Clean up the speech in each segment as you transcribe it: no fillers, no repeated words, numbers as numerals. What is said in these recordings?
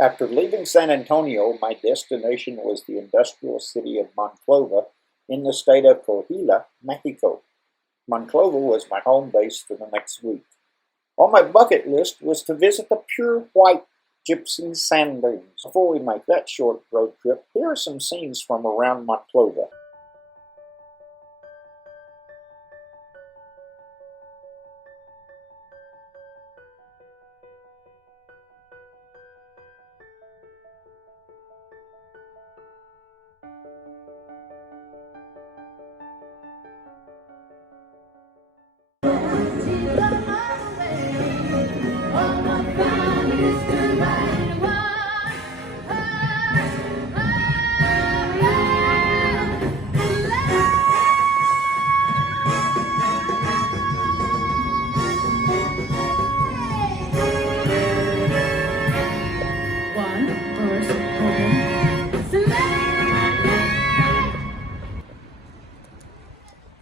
After leaving San Antonio, my destination was the industrial city of Monclova in the state of Coahuila, Mexico. Monclova was my home base for the next week. On my bucket list was to visit the pure white gypsum sand dunes. Before we make that short road trip, here are some scenes from around Monclova.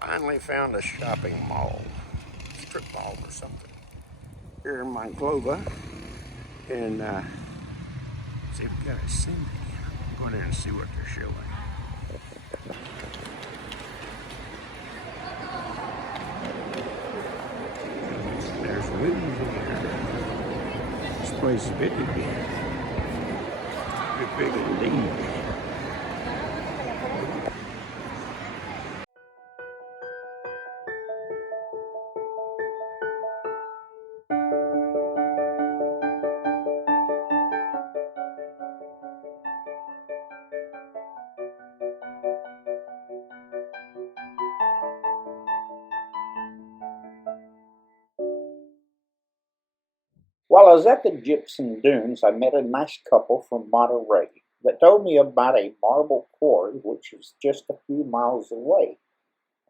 Finally found a shopping mall, strip mall or something, here in Monclova, and see, we got a scene again. Go in there and see what they're showing. There's movies here. This place is big again. Big indeed. While I was at the Gypsum Dunes, I met a nice couple from Monterey that told me about a marble quarry which was just a few miles away.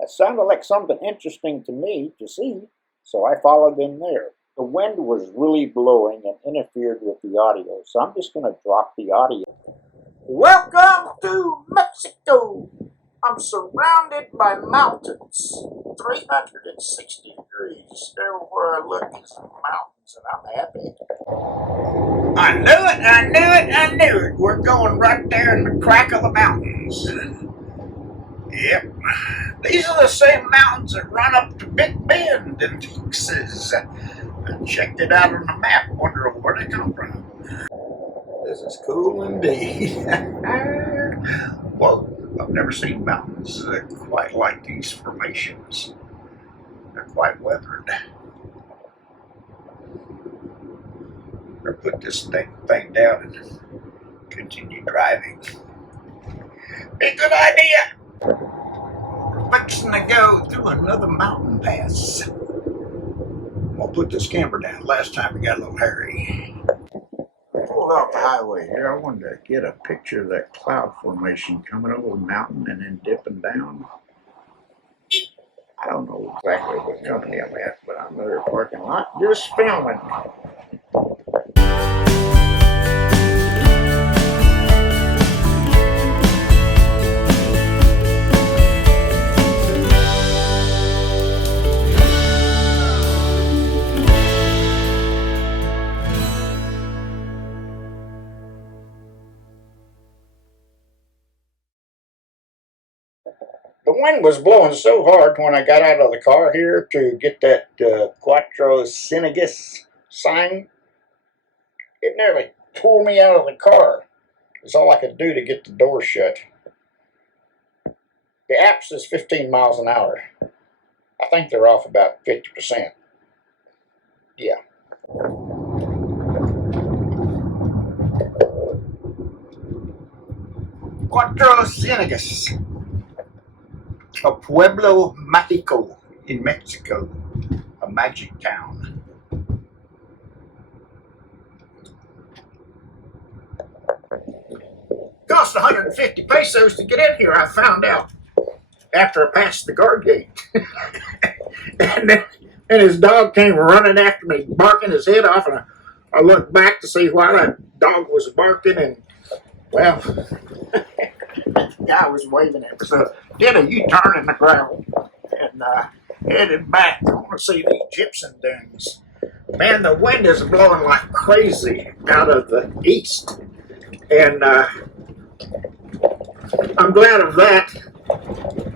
That sounded like something interesting to me to see, so I followed them there. The wind was really blowing and interfered with the audio, so I'm just going to drop the audio. Welcome to Mexico! I'm surrounded by mountains, 360 degrees. Everywhere I look is mountains, and I'm happy. I knew it, I knew it, I knew it. We're going right there in the crack of the mountains. Yep. These are the same mountains that run up to Big Bend in Texas. I checked it out on the map, wondering where they come from. This is cool indeed. Whoa, I've never seen mountains quite like these formations. They're quite weathered. Or put this thing down and continue driving. Be a good idea. We're fixing to go through another mountain pass. I'll put this camera down. Last time we got a little hairy. Pulled off the highway here. I wanted to get a picture of that cloud formation coming over the mountain and then dipping down. I don't know exactly what company I'm at, but I'm in their parking lot just filming. The wind was blowing so hard when I got out of the car here to get that Cuatrociengas sign, it nearly tore me out of the car. It's all I could do to get the door shut. The app says 15 miles an hour. I think they're off about 50%. Yeah. Cuatrociengas, a pueblo mágico in Mexico, a magic town. Cost 150 pesos to get in here, I found out, after I passed the guard gate. and his dog came running after me, barking his head off, and I looked back to see why that dog was barking, and, well, the guy was waving at me. So did a U-turn in the gravel and headed back. I want to see these gypsum dunes. Man, the wind is blowing like crazy out of the east. And I'm glad of that.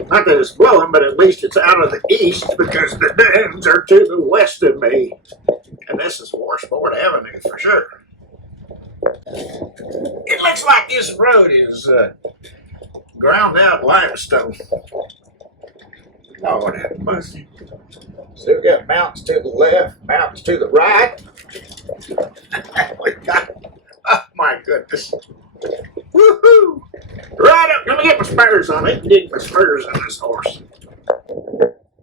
Not that it's blowing, but at least it's out of the east because the dunes are to the west of me. And this is Washboard Avenue for sure. It looks like this road is ground out limestone. Lord have mercy. So we've got mountains to the left, mountains to the right. We got, oh my goodness. Woohoo! Right up, let me get my spurs on it. Dig my spurs on this horse.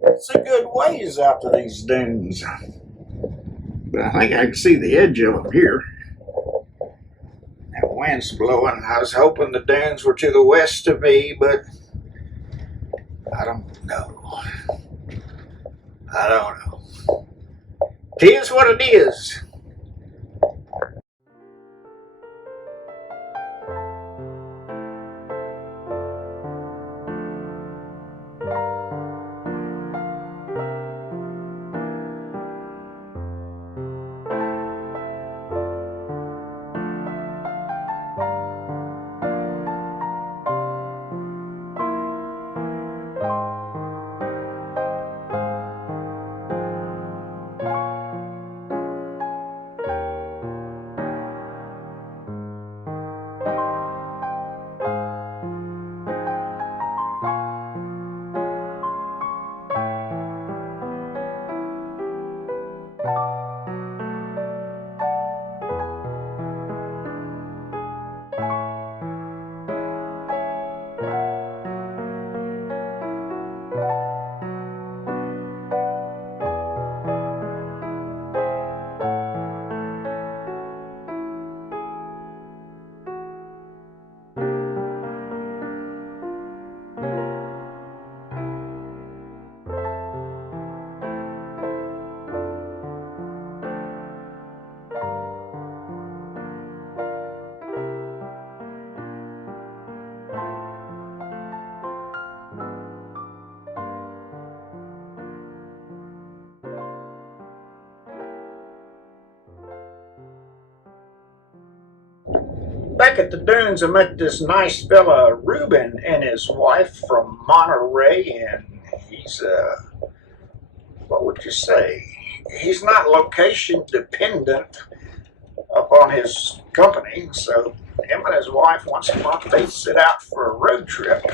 It's a good ways out to these dunes. But I think I can see the edge of them here. That wind's blowing. I was hoping the dunes were to the west of me, but I don't know. I don't know. It is what it is. Back at the dunes, I met this nice fella, Ruben, and his wife from Monterey, and he's, what would you say? He's not location dependent upon his company, so him and his wife, once a month, they set out for a road trip.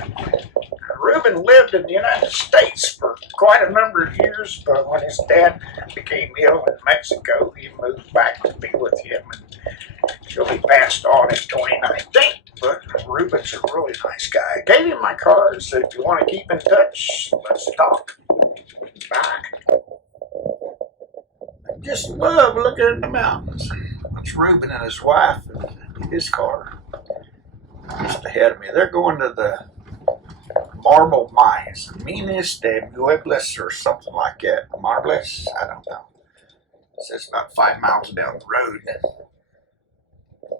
Ruben lived in the United States for quite a number of years, but when his dad became ill in Mexico, he moved back to be with him, and he'll be passed on in 2019. But Ruben's a really nice guy. Gave him my card, so if you want to keep in touch, let's talk. Bye. I just love looking at the mountains. That's Ruben and his wife and his car just ahead of me. They're going to the marble mines, Minas de Muebles or something like that. Marbles? I don't know. So it's about 5 miles down the road.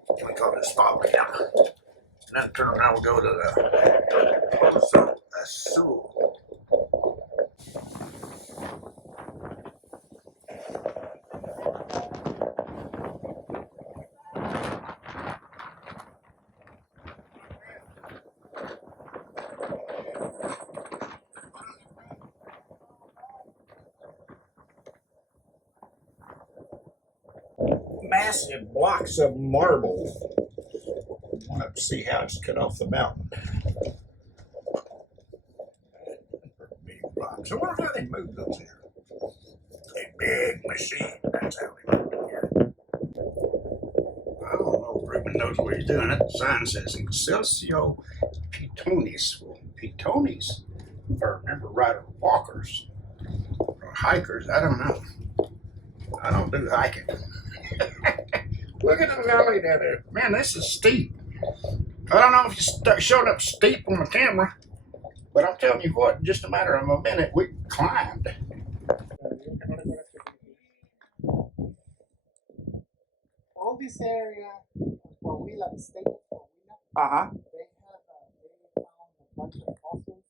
We go to this fog down. And then turn around and go to the Plaza Azul. Massive blocks of marble. I want to see how it's cut off the mountain. Big blocks. I wonder how they move those here. A big machine. That's how they move it here. I don't know. Ruben knows what he's doing. The sign says Excelsior Pitonis. Well, Pitonis, if I remember right, are walkers or hikers. I don't know. I don't do hiking. Look at the valley down there. Man, this is steep. I don't know if it showed up steep on the camera, but I'm telling you what, in just a matter of a minute, we climbed. All this area, Coahulla, the state of Coahulla, Uh-huh. they found a bunch of fossils.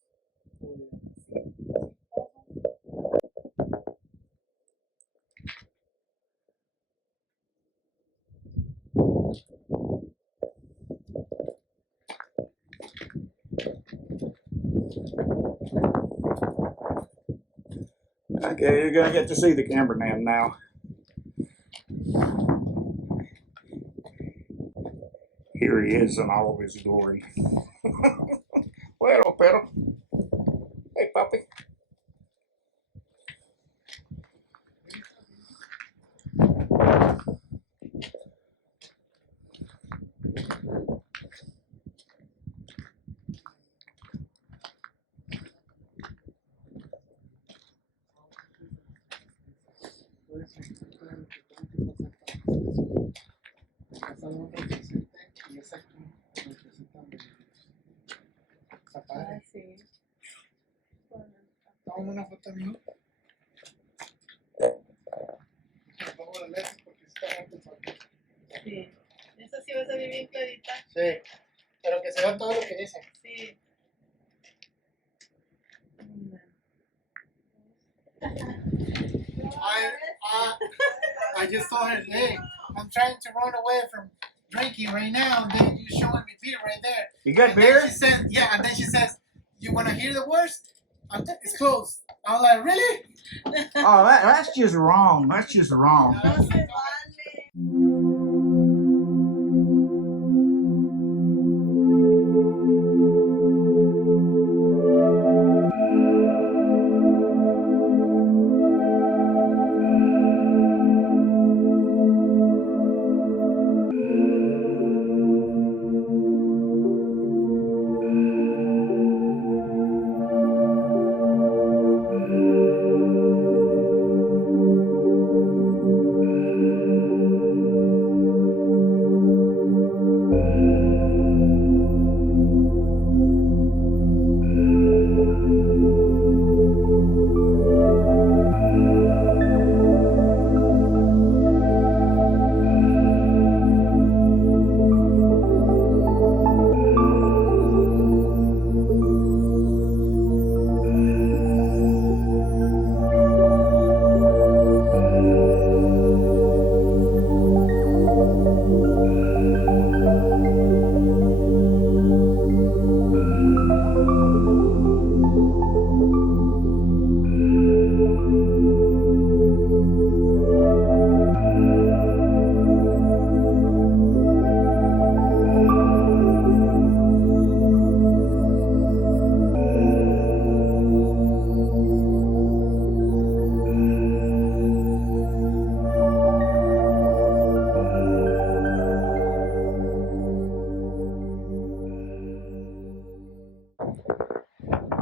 Okay, you're gonna get to see the cameraman now. Here he is in all of his glory. Well, Pedro. Hey, puppy. Ah, sí. Toma una foto mía. Pongo las letras porque está harto. Sí. Eso sí vas a ver bien clarita. Sí, pero que se vea todo lo que dice. Sí. I just told her, hey, I'm trying to run away from drinking right now, and then you're showing me beer right there. You got And beer? then she said, yeah, and then she says, you want to hear the worst? It's closed. I was like, really? Oh, that's just wrong. That's just wrong. No se vale.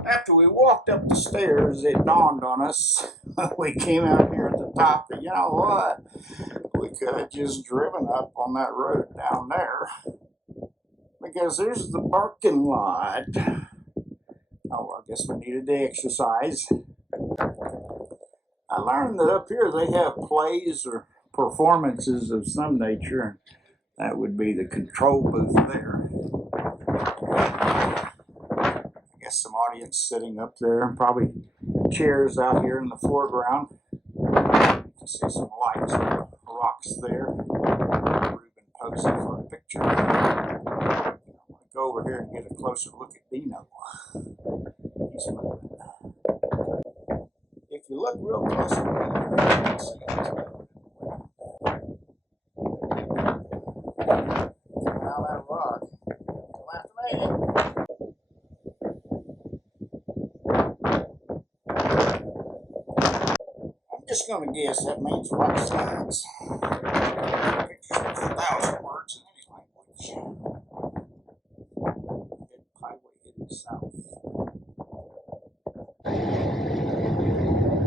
After we walked up the stairs, it dawned on us. We came out here at the top, and you know what? We could have just driven up on that road down there, because there's the parking lot. Oh, I guess we needed the exercise. I learned that up here they have plays or performances of some nature, and that would be the control booth there. I guess some audience sitting up there, and probably chairs out here in the foreground. You can see some lights and rocks there. Ruben posing for a picture. I'm going to go over here and get a closer look at Dino. He's moving. If you look real close at Dino, you can see he's moving. Now that rock. Come after me. I'm just going to guess that means rock slides. Pictures worth 1,000 words in any language. Highway heading south.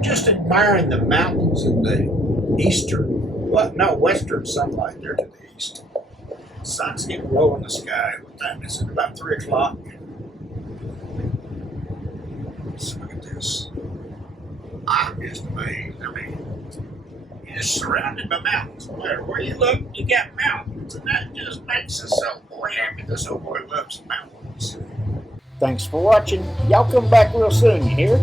Just admiring the mountains in the western sunlight there to the east. Sun's getting low in the sky. What time is it? About 3 o'clock. Let's look at this. I'm just amazed. I mean, you're just surrounded by mountains. No matter where you look, you got mountains. And that just makes us so more happy. This old boy loves mountains. Thanks for watching. Y'all come back real soon, you hear?